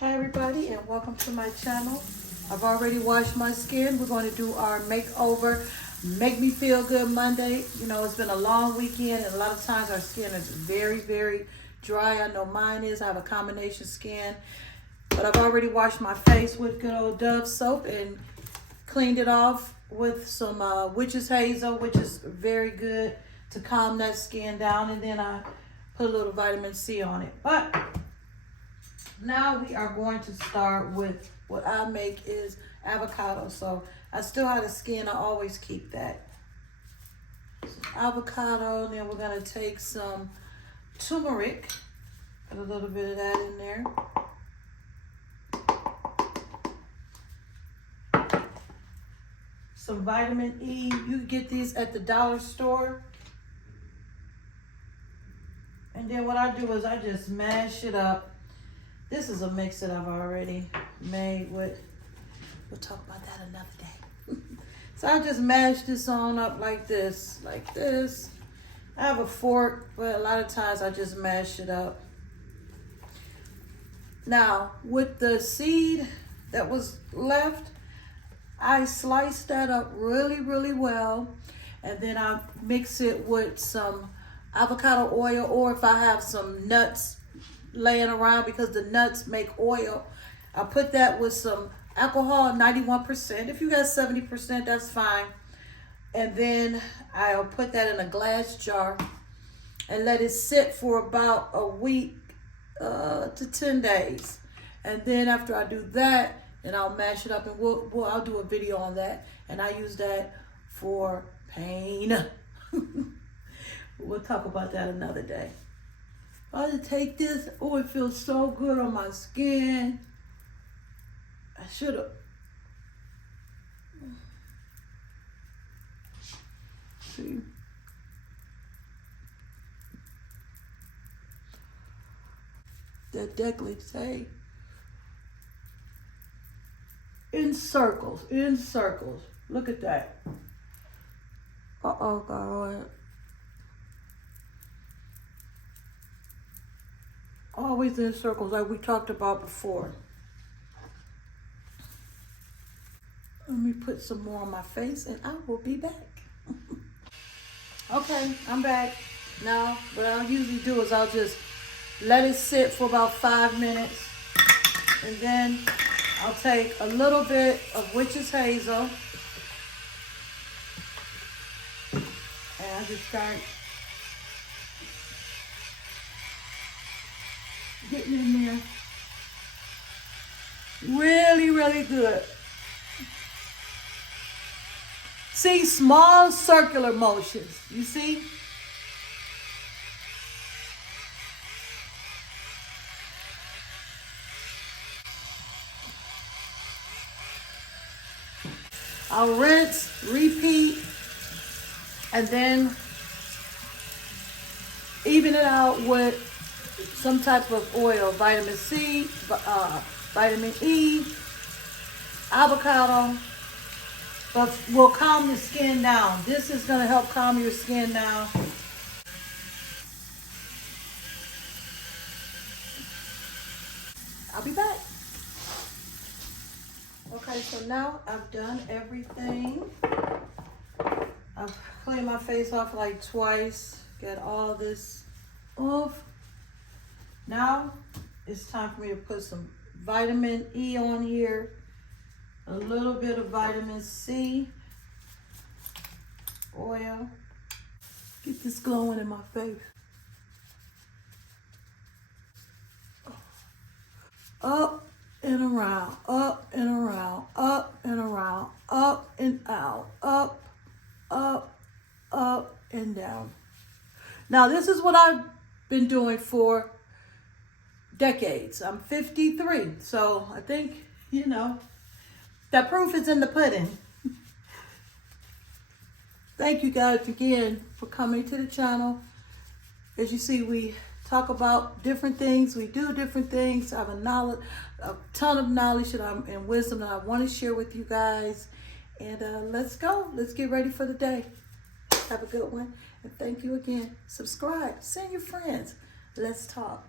Hi everybody, and welcome to my channel. I've already washed my skin. We're going to do our makeover, make me feel good Monday. You know, it's been a long weekend and a lot of times our skin is very, very dry. I know mine is. I have a combination skin, but I've already washed my face with good old Dove soap and cleaned it off with some witch's hazel, which is very good to calm that skin down. And then I put a little vitamin C on it. But now we are going to start with what I make is avocado. So I still have the skin. I always keep that. So avocado, and then we're going to take some turmeric. Put a little bit of that in there. Some vitamin E. You can get these at the dollar store. And then what I do is I just mash it up. This is a mix that I've already made with, we'll talk about that another day. So I just mash this on up like this, like this. I have a fork, but a lot of times I just mash it up. Now, with the seed that was left, I slice that up really, really well. And then I mix it with some avocado oil, or if I have some nuts laying around, because the nuts make oil, I put that with some alcohol, 91%. If you got 70%, that's fine. And then I'll put that in a glass jar and let it sit for about a week to 10 days. And then after I do that, and I'll mash it up, and I'll do a video on that. And I use that for pain. We'll talk about that another day. I just take this. Oh, it feels so good on my skin. I should have. See. That décolleté. In circles, in circles. Look at that. Uh-oh, God. Always in circles, like we talked about before. Let me put some more on my face and I will be back. Okay, I'm back. Now, what I'll usually do is I'll just let it sit for about 5 minutes. And then I'll take a little bit of witch's hazel. And I just start getting in there. Really, really good. See, small circular motions. You see? I'll rinse, repeat, and then even it out with some type of oil, vitamin C, vitamin E, avocado, but will calm your skin down. This is going to help calm your skin down. I'll be back. Okay, so now I've done everything. I've cleaned my face off like twice, got all this off. Now it's time for me to put some vitamin E on here, a little bit of vitamin C, oil. Get this glowing in my face. Up and around, up and around, up and around, up and out, up, up and down. Now this is what I've been doing for decades. I'm 53, so I think, you know, that proof is in the pudding. Thank you guys again for coming to the channel. As you see, we talk about different things. We do different things. I have a ton of knowledge and wisdom that I want to share with you guys. And let's go. Let's get ready for the day. Have a good one. And thank you again. Subscribe. Send your friends. Let's talk.